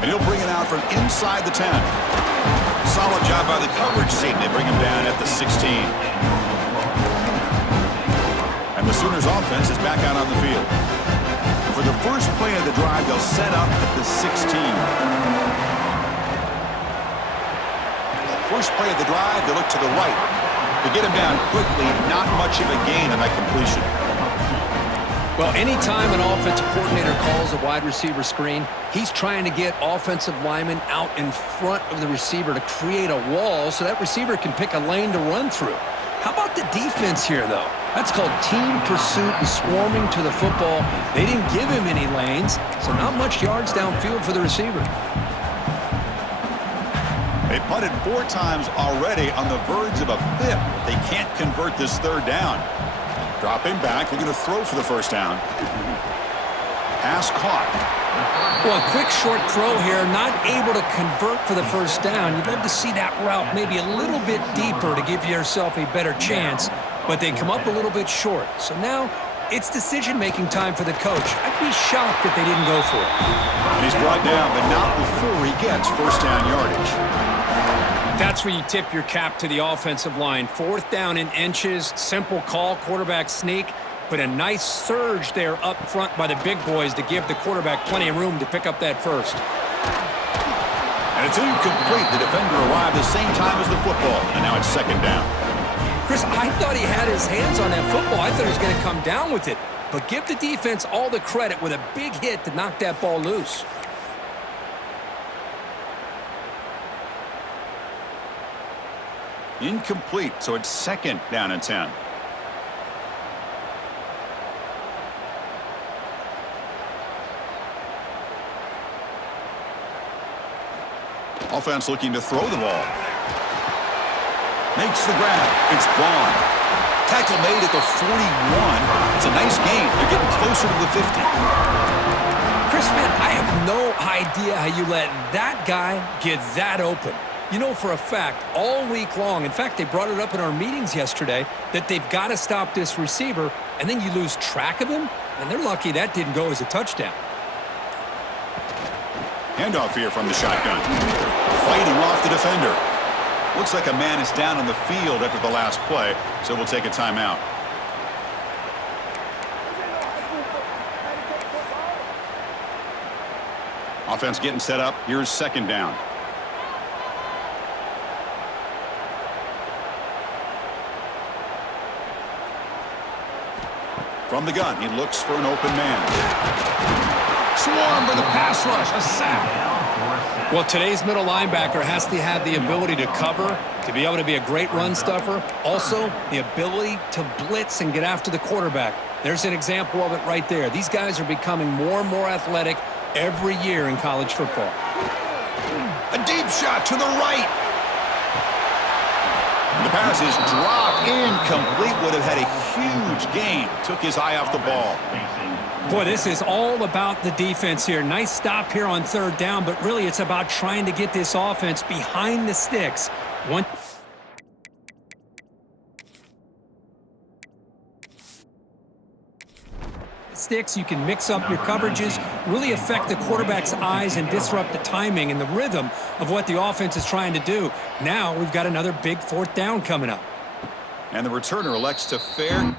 And he'll bring it out from inside the 10. Solid job by the coverage team. They bring him down at the 16. And the Sooners offense is back out on the field. For the first play of the drive, they'll set up at the 16. First play of the drive, they look to the right. To get him down quickly, not much of a gain on that completion. Well, anytime an offensive coordinator calls a wide receiver screen, he's trying to get offensive linemen out in front of the receiver to create a wall so that receiver can pick a lane to run through. How about the defense here, though? That's called team pursuit and swarming to the football. They didn't give him any lanes, so not much yards downfield for the receiver. They punted 4 times already, on the verge of a 5th. They can't convert this 3rd down. Dropping back, looking to throw for the first down. Pass caught. Well, a quick short throw here, not able to convert for the first down. You'd love to see that route maybe a little bit deeper to give yourself a better chance, but they come up a little bit short. So now it's decision-making time for the coach. I'd be shocked if they didn't go for it. And he's brought down, but not before he gets first down yardage. That's where you tip your cap to the offensive line. 4th down in inches, simple call, quarterback sneak, but a nice surge there up front by the big boys to give the quarterback plenty of room to pick up that first. And it's incomplete. The defender arrived the same time as the football, and now it's 2nd down. Chris, I thought he had his hands on that football. I thought he was going to come down with it. But give the defense all the credit with a big hit to knock that ball loose. Incomplete, so it's 2nd down and 10. Offense looking to throw the ball. Makes the grab. It's Vaughn. Tackle made at the 41. It's a nice gain. They're getting closer to the 50. Chris, man, I have no idea how you let that guy get that open. You know for a fact, all week long, in fact, they brought it up in our meetings yesterday, that they've got to stop this receiver, and then you lose track of him, and they're lucky that didn't go as a touchdown. Handoff here from the shotgun. Fighting off the defender. Looks like a man is down on the field after the last play, so we'll take a timeout. Offense getting set up. Here's 2nd down. From the gun, he looks for an open man. Swarmed by the pass rush, a sack. Well, today's middle linebacker has to have the ability to cover, to be able to be a great run stuffer. Also, the ability to blitz and get after the quarterback. There's an example of it right there. These guys are becoming more and more athletic every year in college football. A deep shot to the right. The pass is dropped, incomplete. Would have had a huge gain. Took his eye off the ball. Boy, this is all about the defense here. Nice stop here on 3rd down, but really it's about trying to get this offense behind the sticks. Sticks, you can mix up your coverages, really affect the quarterback's eyes and disrupt the timing and the rhythm of what the offense is trying to do. Now we've got another big 4th down coming up. And the returner elects to fair.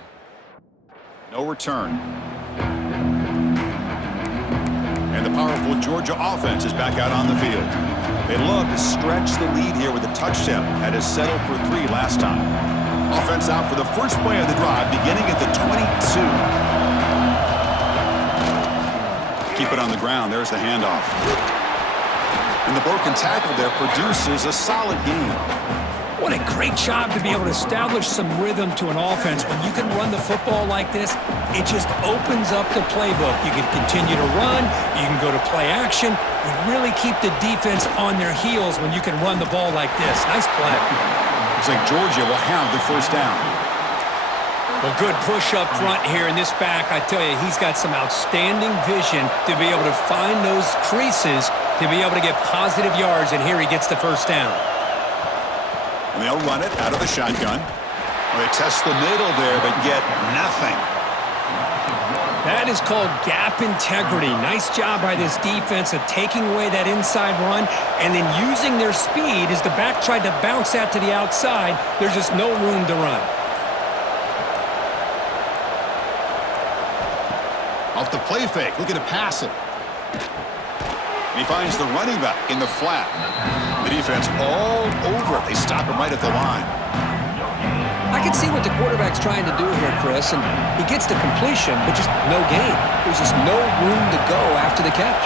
No return. And the powerful Georgia offense is back out on the field. They love to stretch the lead here with a touchdown. Had to settle for 3 last time. Offense out for the first play of the drive, beginning at the 22. Keep it on the ground. There's the handoff. And the broken tackle there produces a solid gain. What a great job to be able to establish some rhythm to an offense. When you can run the football like this, it just opens up the playbook. You can continue to run. You can go to play action. You really keep the defense on their heels when you can run the ball like this. Nice play. Looks like Georgia will have the first down. Well, good push up front here in this back. I tell you, he's got some outstanding vision to be able to find those creases to be able to get positive yards, and here he gets the first down. And they'll run it out of the shotgun. Well, they test the middle there, but get nothing. That is called gap integrity. Nice job by this defense of taking away that inside run and then using their speed as the back tried to bounce that to the outside. There's just no room to run. Off the play fake, looking to pass it. He finds the running back in the flat. The defense all over it. They stop him right at the line. I can see what the quarterback's trying to do here, Chris, and he gets the completion, but just no gain. There's just no room to go after the catch.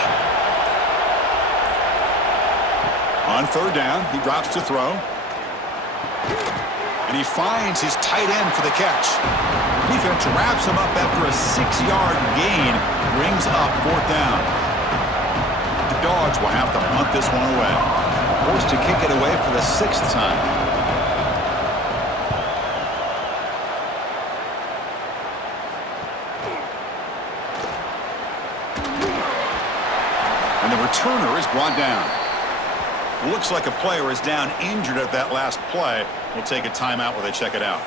On third down, he drops to throw. And he finds his tight end for the catch. Defense wraps him up after a 6-yard gain, brings up fourth down. The Dogs will have to punt this one away. Forced to kick it away for the 6th time. And the returner is brought down. Looks like a player is down injured at that last play. We'll take a timeout while they check it out.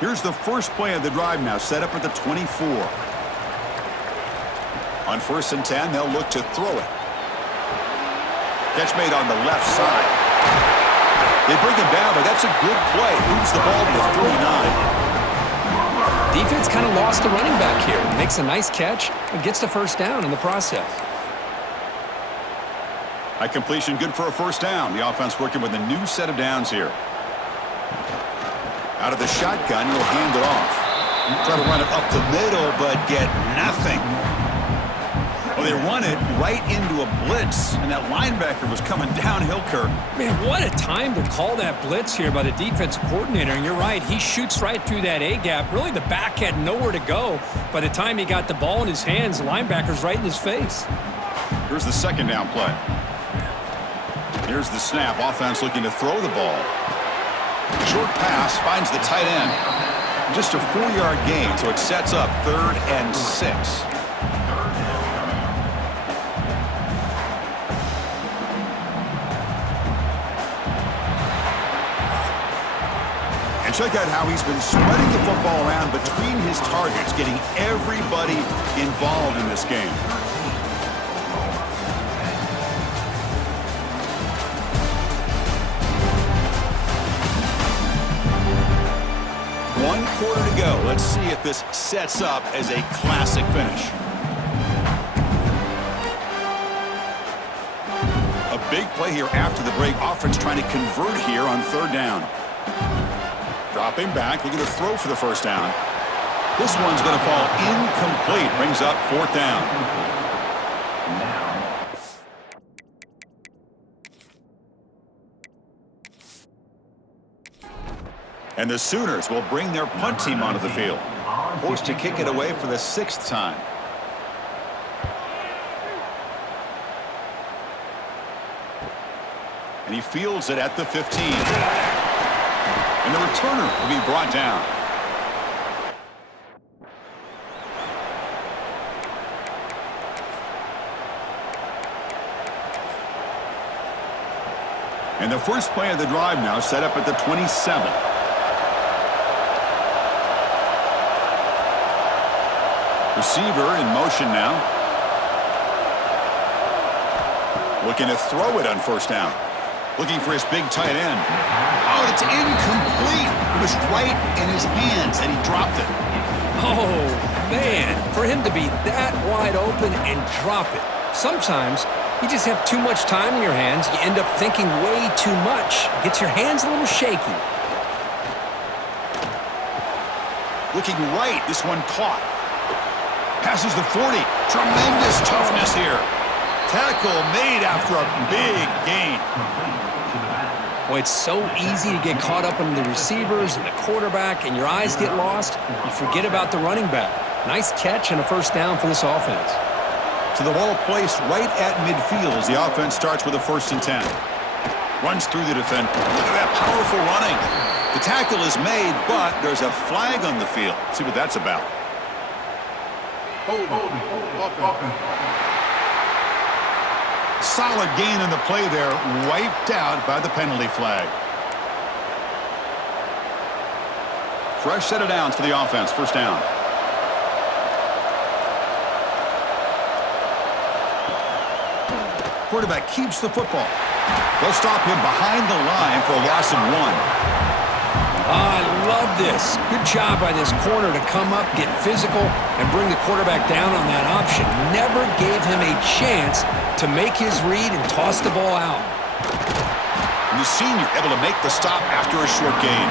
Here's the first play of the drive now, set up at the 24. On 1st and 10, they'll look to throw it. Catch made on the left side. They bring him down, but that's a good play. Moves the ball to the 39. Defense kind of lost the running back here. Makes a nice catch and gets the first down in the process. A completion good for a first down. The offense working with a new set of downs here. Out of the shotgun, he'll hand it off. Try to run it up the middle, but get nothing. Well, they run it right into a blitz, and that linebacker was coming downhill, Kirk. Man, what a time to call that blitz here by the defensive coordinator. And you're right, he shoots right through that A-gap. Really, the back had nowhere to go. By the time he got the ball in his hands, the linebacker's right in his face. Here's the second down play. Here's the snap. Offense looking to throw the ball. Short pass finds the tight end. Just a 4-yard gain, so it sets up 3rd and 6. And check out how he's been spreading the football around between his targets, getting everybody involved in this game. One quarter to go. Let's see if this sets up as a classic finish. A big play here after the break. Offense trying to convert here on 3rd down. Dropping back, looking to throw for the first down. This one's going to fall incomplete. Brings up 4th down. And the Sooners will bring their punt team onto the field. Forced to kick it away for the 6th time. And he fields it at the 15. And the returner will be brought down. And the first play of the drive now set up at the 27. Receiver in motion now. Looking to throw it on 1st down. Looking for his big tight end. Oh, it's incomplete. It was right in his hands, and he dropped it. Oh, man, for him to be that wide open and drop it. Sometimes you just have too much time in your hands. You end up thinking way too much. Gets your hands a little shaky. Looking right, this one caught. Passes the 40. Tremendous toughness here. Tackle made after a big gain. Boy, it's so easy to get caught up in the receivers and the quarterback, and your eyes get lost. You forget about the running back. Nice catch and a first down for this offense. So the ball placed right at midfield as the offense starts with a 1st and 10. Runs through the defender. Look at that powerful running. The tackle is made, but there's a flag on the field. Let's see what that's about. Solid gain in the play there, wiped out by the penalty flag. Fresh set of downs for the offense. First down. Quarterback keeps the football. They'll stop him behind the line for a loss of 1. I love this. Good job by this corner to come up, get physical, and bring the quarterback down on that option. Never gave him a chance to make his read and toss the ball out. And the senior able to make the stop after a short gain.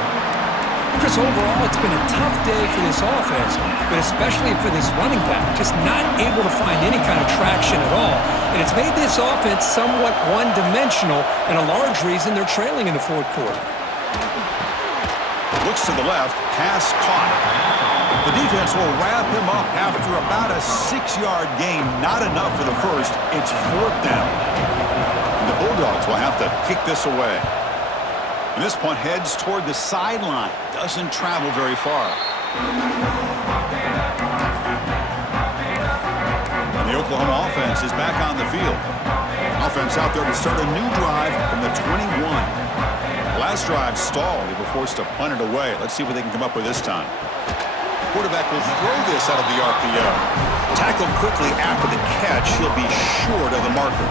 Chris, overall, it's been a tough day for this offense, but especially for this running back, just not able to find any kind of traction at all. And it's made this offense somewhat one-dimensional, and a large reason they're trailing in the fourth quarter. Looks to the left, pass caught. The defense will wrap him up after about a 6-yard gain. Not enough for the first. It's fourth down. And the Bulldogs will have to kick this away. And this punt heads toward the sideline. Doesn't travel very far. And the Oklahoma offense is back on the field. Offense out there to start a new drive from the 21. Last drive stalled. They were forced to punt it away. Let's see what they can come up with this time. Quarterback will throw this out of the RPO. Tackled quickly after the catch. He'll be short of the marker.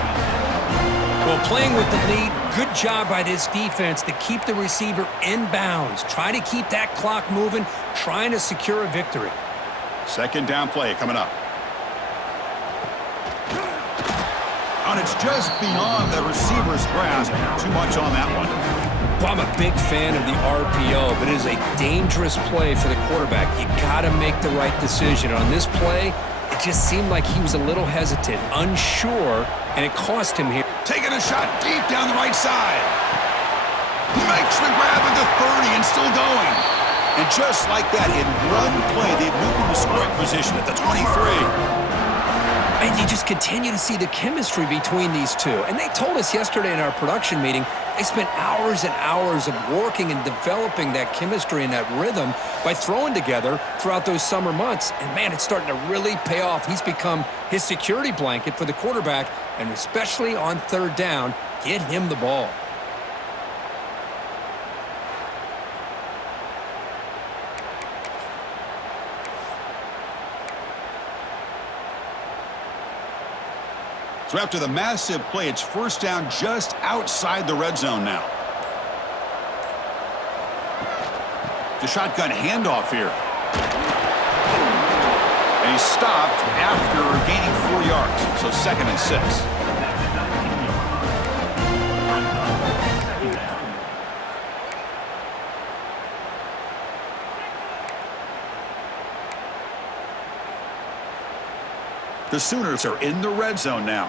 Well, playing with the lead, good job by this defense to keep the receiver in bounds. Try to keep that clock moving, trying to secure a victory. Second down play coming up. And it's just beyond the receiver's grasp. Too much on that one. Well, I'm a big fan of the RPO, but it is a dangerous play for the quarterback. You got to make the right decision. On this play, it just seemed like he was a little hesitant, unsure, and it cost him here. Taking a shot deep down the right side. Makes the grab at the 30 and still going. And just like that, in one play, they've moved into scoring position at the 23. And you just continue to see the chemistry between these two. And they told us yesterday in our production meeting, they spent hours and hours of working and developing that chemistry and that rhythm by throwing together throughout those summer months. And, man, it's starting to really pay off. He's become his security blanket for the quarterback, and especially on third down, get him the ball. So after the massive play, it's first down just outside the red zone now. The shotgun handoff here. And he's stopped after gaining 4 yards. So 2nd and 6. The Sooners are in the red zone now.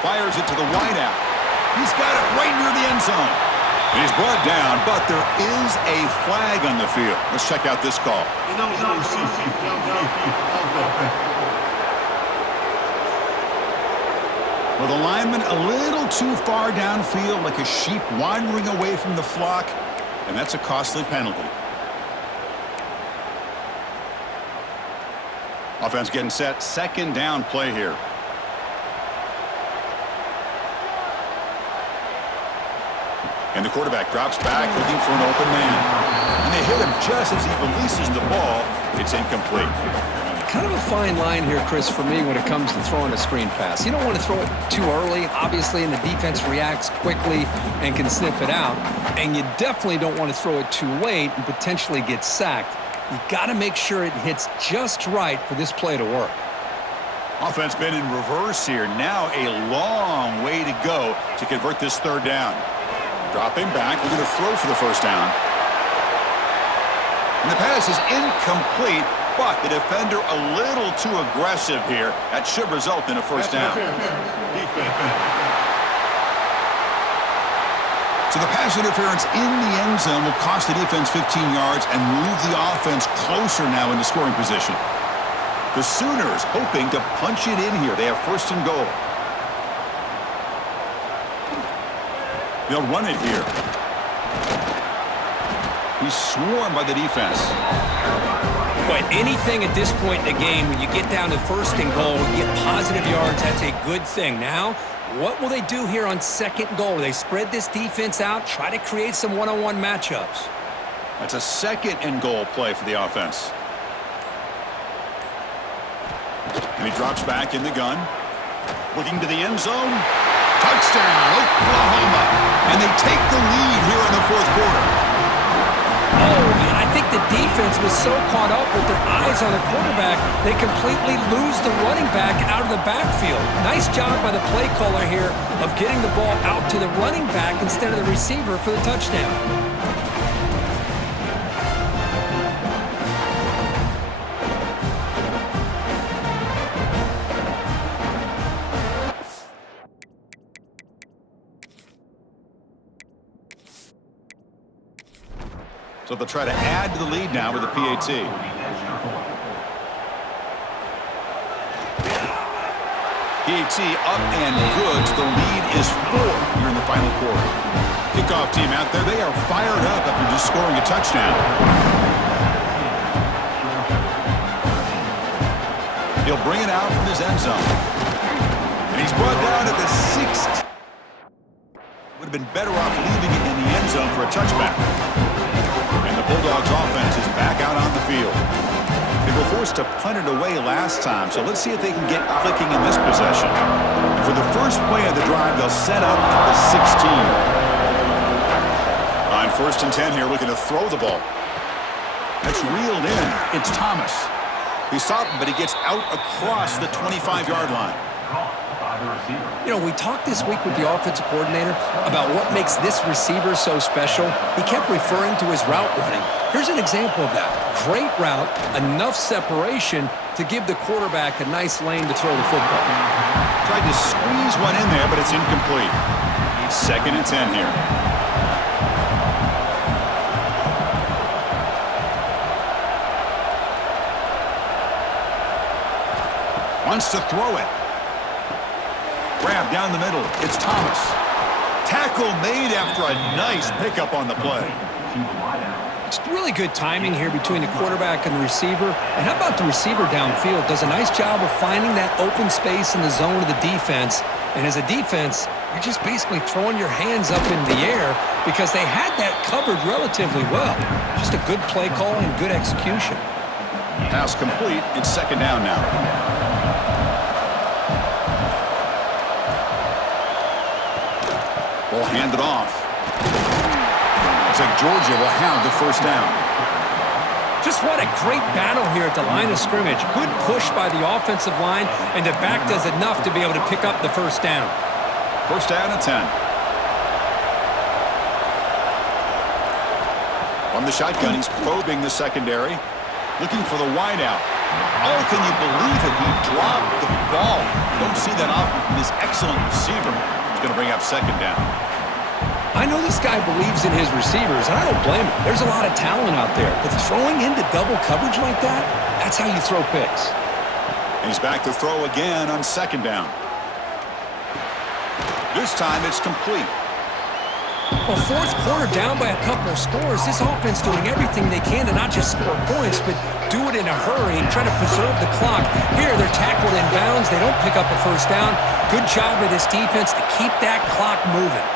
Fires it to the wideout. He's got it right near the end zone. And he's brought down, but there is a flag on the field. Let's check out this call. Well, the lineman a little too far downfield, like a sheep wandering away from the flock, and that's a costly penalty. Offense getting set. Second down play here. And the quarterback drops back looking for an open man. And they hit him just as he releases the ball. It's incomplete. Kind of a fine line here, Chris, for me when it comes to throwing a screen pass. You don't want to throw it too early, obviously, and the defense reacts quickly and can sniff it out. And you definitely don't want to throw it too late and potentially get sacked. You got to make sure it hits just right for this play to work. Offense been in reverse here. Now a long way to go to convert this third down. Dropping back, we're going to throw for the first down. And the pass is incomplete, but the defender a little too aggressive here. That should result in a first down. So the pass interference in the end zone will cost the defense 15 yards and move the offense closer now into scoring position. The Sooners hoping to punch it in here. They have first and goal. They'll run it here. He's swarmed by the defense. But anything at this point in the game, when you get down to first and goal, get positive yards, that's a good thing. Now, What will they do here on second goal? They spread this defense out, try to create some one-on-one matchups. That's a second and goal play for the offense. And he drops back in the gun. Looking to the end zone. Touchdown, Oklahoma. And they take the lead here in the fourth quarter. Oh, I think the defense was so caught up with their eyes on the quarterback, they completely lose the running back out of the backfield. Nice job by the play caller here of getting the ball out to the running back instead of the receiver for the touchdown. So they'll try to add to the lead now with a PAT. PAT up and good. The lead is 4 here in the final quarter. Kickoff team out there. They are fired up after just scoring a touchdown. He'll bring it out from his end zone. And he's brought down at the 6th. Would have been better off leaving it in the end zone for a touchback. And the Bulldogs offense is back out on the field. They were forced to punt it away last time, so let's see if they can get clicking in this possession. For the first play of the drive, they'll set up at the 16. On 1st and 10 here, looking to throw the ball. That's reeled in. It's Thomas. He's stopped, but he gets out across the 25-yard line. You know, we talked this week with the offensive coordinator about what makes this receiver so special. He kept referring to his route running. Here's an example of that. Great route, enough separation to give the quarterback a nice lane to throw the football. Tried to squeeze one in there, but it's incomplete. 2nd and 10 here. Wants to throw it. Grab down the middle. It's Thomas. Tackle made after a nice pickup on the play. It's really good timing here between the quarterback and the receiver. And how about the receiver downfield? Does a nice job of finding that open space in the zone of the defense. And as a defense, you're just basically throwing your hands up in the air because they had that covered relatively well. Just a good play call and good execution. Pass complete. It's 2nd down now. Will hand it off. Looks like Georgia will have the 1st down. Just what a great battle here at the line of scrimmage. Good push by the offensive line, and the back does enough to be able to pick up the 1st down. 1st down and 10. From the shotgun, he's probing the secondary. Looking for the wideout. Oh, can you believe it? He dropped the ball. Don't see that often from this excellent receiver. He's going to bring up 2nd down. I know this guy believes in his receivers, and I don't blame him. There's a lot of talent out there, but throwing into double coverage like that, that's how you throw picks. And he's back to throw again on 2nd down. This time it's complete. Well, 4th quarter down by a couple of scores. This offense doing everything they can to not just score points, but do it in a hurry and try to preserve the clock. Here, they're tackled in bounds. They don't pick up a 1st down. Good job by this defense to keep that clock moving.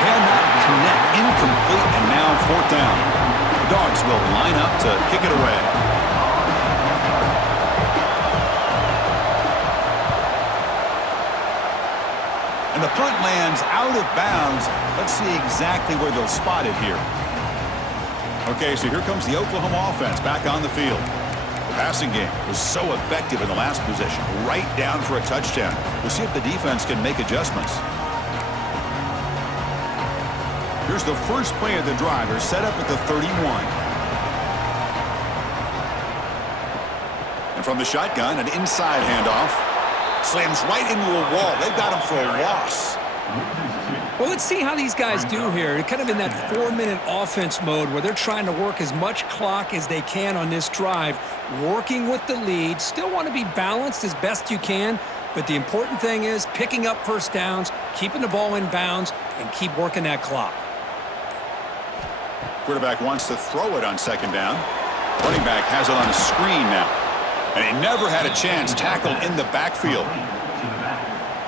Cannot connect. Incomplete, and now 4th down. The Dogs will line up to kick it away. And the punt lands out of bounds. Let's see exactly where they'll spot it here. Okay, so here comes the Oklahoma offense back on the field. The passing game was so effective in the last possession, right down for a touchdown. We'll see if the defense can make adjustments. Here's the first play of the drive. They're set up at the 31. And from the shotgun, an inside handoff. Slams right into a wall. They've got him for a loss. Well, let's see how these guys do here. They're kind of in that 4-minute offense mode where they're trying to work as much clock as they can on this drive, working with the lead. Still want to be balanced as best you can, but the important thing is picking up 1st downs, keeping the ball in bounds, and keep working that clock. Quarterback wants to throw it on 2nd down. Running back has it on a screen now. And he never had a chance tackled in the backfield.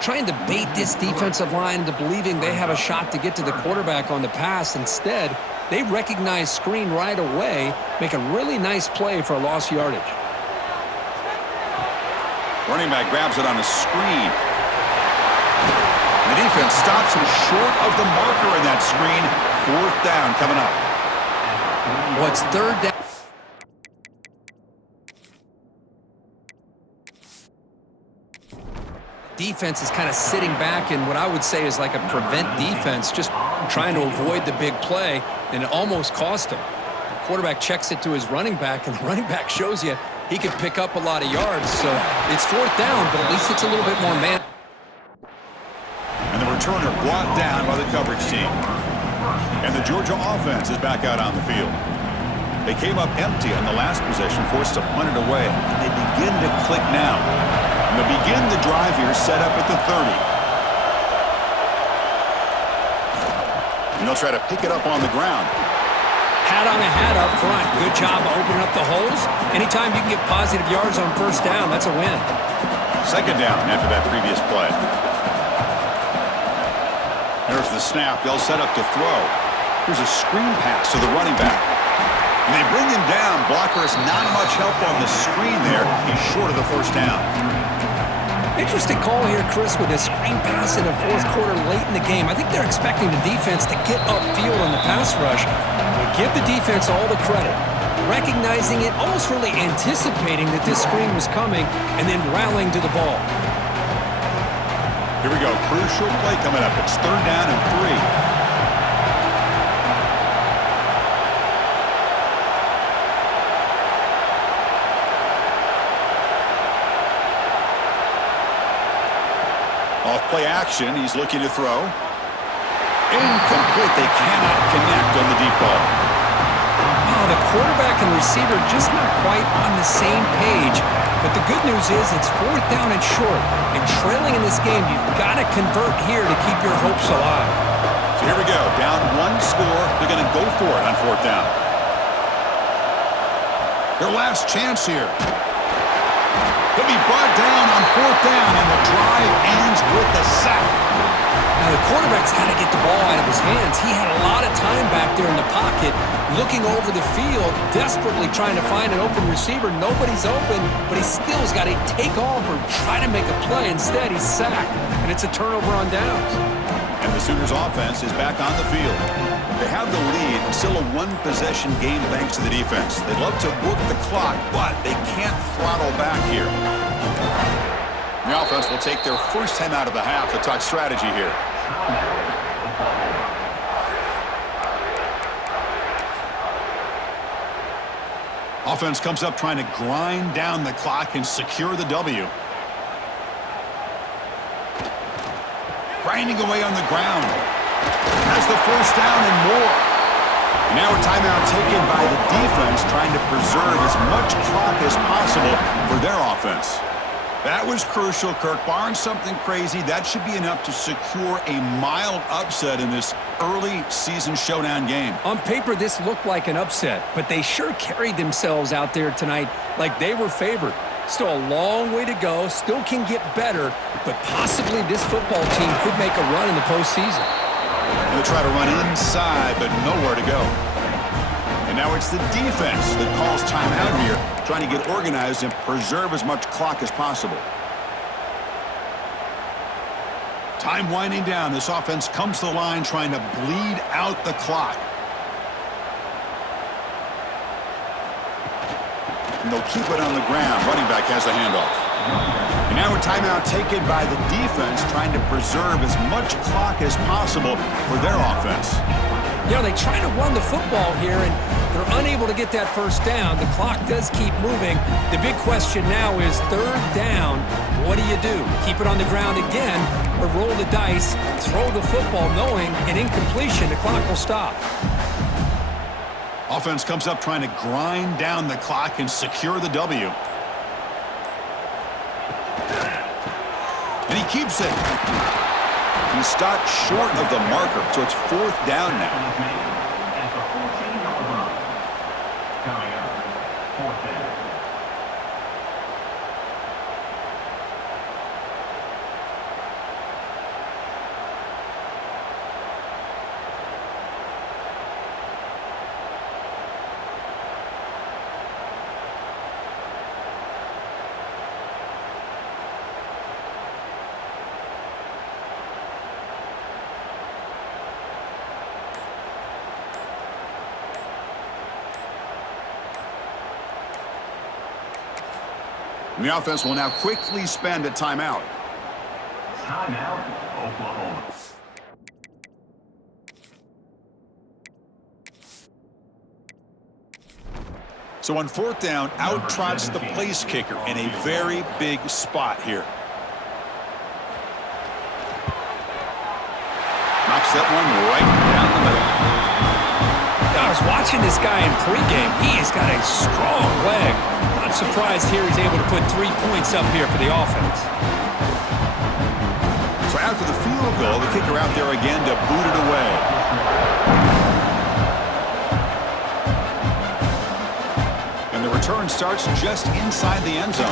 Trying to bait this defensive line into believing they have a shot to get to the quarterback on the pass. Instead, they recognize screen right away, make a really nice play for a lost yardage. Running back grabs it on a screen. The defense stops him short of the marker in that screen. 4th down coming up. Well, it's 3rd down. Defense is kind of sitting back in what I would say is like a prevent defense, just trying to avoid the big play, and it almost cost him. The quarterback checks it to his running back, and the running back shows you he could pick up a lot of yards. So it's 4th down, but at least it's a little bit more man. And the returner brought down by the coverage team. And the Georgia offense is back out on the field. They came up empty on the last possession, forced to punt it away. And they begin to click now. And they begin the drive here, set up at the 30. And they'll try to pick it up on the ground. Hat on a hat up front. Good job of opening up the holes. Anytime you can get positive yards on 1st down, that's a win. 2nd down after that previous play. There's the snap. They'll set up to throw. Here's a screen pass to the running back. And they bring him down. Blocker has not much help on the screen there. He's short of the 1st down. Interesting call here, Chris, with a screen pass in the 4th quarter late in the game. I think they're expecting the defense to get upfield on the pass rush. But give the defense all the credit. Recognizing it, almost really anticipating that this screen was coming, and then rallying to the ball. Here we go. Crucial play coming up. It's 3rd down and 3. Off play action, he's looking to throw. Incomplete. They cannot connect on the deep ball. Oh, the quarterback and receiver just not quite on the same page. But the good news is it's 4th down and short. And trailing in this game, you've got to convert here to keep your hopes alive. So here we go. Down 1 score. They're going to go for it on 4th down. Their last chance here. He'll be brought down on 4th down, and the drive ends with the sack. Now, the quarterback's got to get the ball out of his hands. He had a lot of time back there in the pocket, looking over the field, desperately trying to find an open receiver. Nobody's open, but he still has got to take off or try to make a play. Instead, he's sacked, and it's a turnover on downs. And the Sooners offense is back on the field. They have the lead, still a 1-possession game thanks to the defense. They'd love to work the clock, but they can't throttle back here. The offense will take their first time out of the half to talk strategy here. Offense comes up trying to grind down the clock and secure the W. Grinding away on the ground. Has the 1st down and more. And now a timeout taken by the defense trying to preserve as much clock as possible for their offense. That was crucial, Kirk. Barring something crazy, that should be enough to secure a mild upset in this early season showdown game. On paper, this looked like an upset, but they sure carried themselves out there tonight like they were favored. Still a long way to go, still can get better, but possibly this football team could make a run in the postseason. They'll try to run inside, but nowhere to go. And now it's the defense that calls timeout here, trying to get organized and preserve as much clock as possible. Time winding down. This offense comes to the line trying to bleed out the clock. And they'll keep it on the ground. Running back has the handoff. And now a timeout taken by the defense trying to preserve as much clock as possible for their offense. You know, they try to run the football here, and they're unable to get that 1st down. The clock does keep moving. The big question now is 3rd down. What do you do? Keep it on the ground again, or roll the dice, throw the football, knowing an incompletion, the clock will stop. Offense comes up trying to grind down the clock and secure the W. And he keeps it. He stopped short of the marker, so it's 4th down now. And the offense will now quickly spend a timeout. Timeout, Oklahoma. So on 4th down, out trots the place kicker in a very big spot here. Knocks that one right down the middle. I was watching this guy in pregame. He has got a strong leg. Not surprised here he's able to put 3 points up here for the offense. So after the field goal, the kicker out there again to boot it away. Return starts just inside the end zone.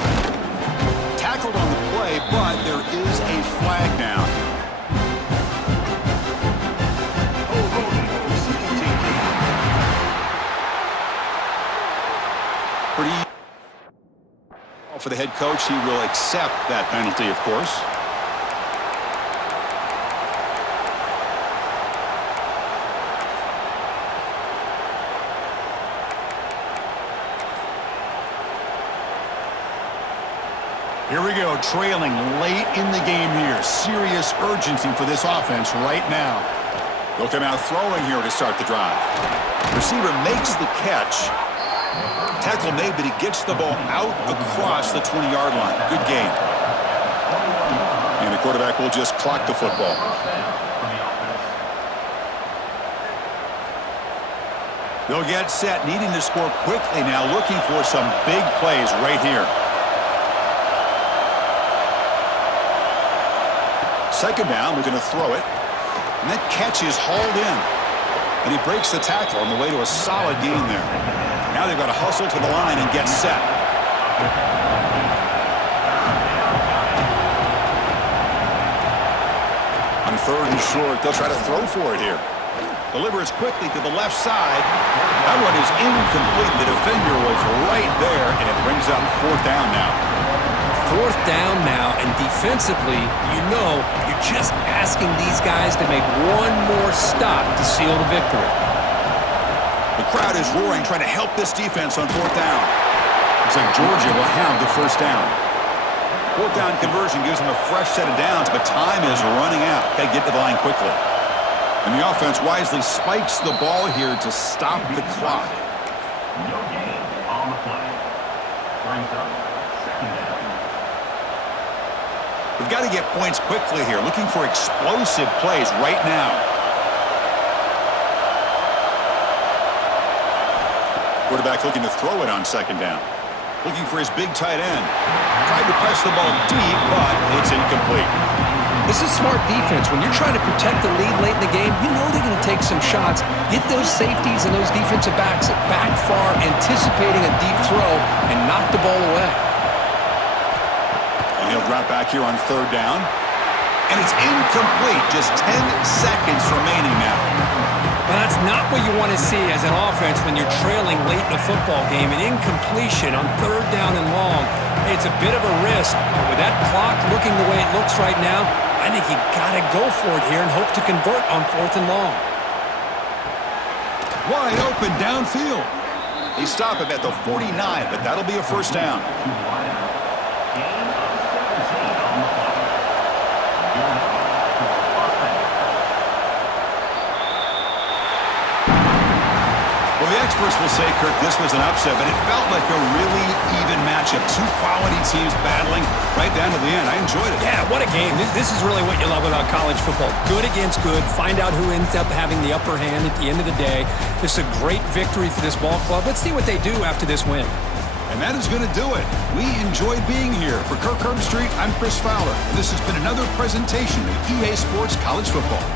Tackled on the play, but there is a flag down. Pretty for the head coach. He will accept that penalty, of course. Here we go, trailing late in the game here. Serious urgency for this offense right now. They'll come out throwing here to start the drive. Receiver makes the catch. Tackle made, but he gets the ball out across the 20-yard line. Good game. And the quarterback will just clock the football. They'll get set, needing to score quickly now, looking for some big plays right here. 2nd down, looking to throw it. And that catch is hauled in. And he breaks the tackle on the way to a solid gain there. Now they've got to hustle to the line and get set. On 3rd and short, they'll try to throw for it here. Delivers quickly to the left side. That one is incomplete. The defender was right there, and it brings up 4th down now. 4th down now, and defensively, you're just asking these guys to make one more stop to seal the victory. The crowd is roaring, trying to help this defense on 4th down. Looks like Georgia will have the 1st down. 4th down conversion gives them a fresh set of downs, but time is running out. Got to get to the line quickly. And the offense wisely spikes the ball here to stop the clock. No gain on the play. Brings up 2nd down. We've got to get points quickly here, looking for explosive plays right now. Quarterback looking to throw it on 2nd down. Looking for his big tight end. Tried to press the ball deep, but it's incomplete. This is smart defense. When you're trying to protect the lead late in the game, they're going to take some shots, get those safeties and those defensive backs back far, anticipating a deep throw, and knock the ball away. He'll drop back here on 3rd down. And it's incomplete. Just 10 seconds remaining now. Well, that's not what you want to see as an offense when you're trailing late in the football game. An incompletion on 3rd down and long. It's a bit of a risk. But with that clock looking the way it looks right now, I think you got to go for it here and hope to convert on 4th and long. Wide open downfield. They stop him at the 49, but that'll be a 1st down. Experts will say, Kirk, this was an upset, but it felt like a really even matchup. 2 quality teams battling right down to the end. I enjoyed it. Yeah, what a game. This is really what you love about college football. Good against good. Find out who ends up having the upper hand at the end of the day. This is a great victory for this ball club. Let's see what they do after this win. And that is going to do it. We enjoyed being here. For Kirk Herbstreit, I'm Chris Fowler. This has been another presentation of EA Sports College Football.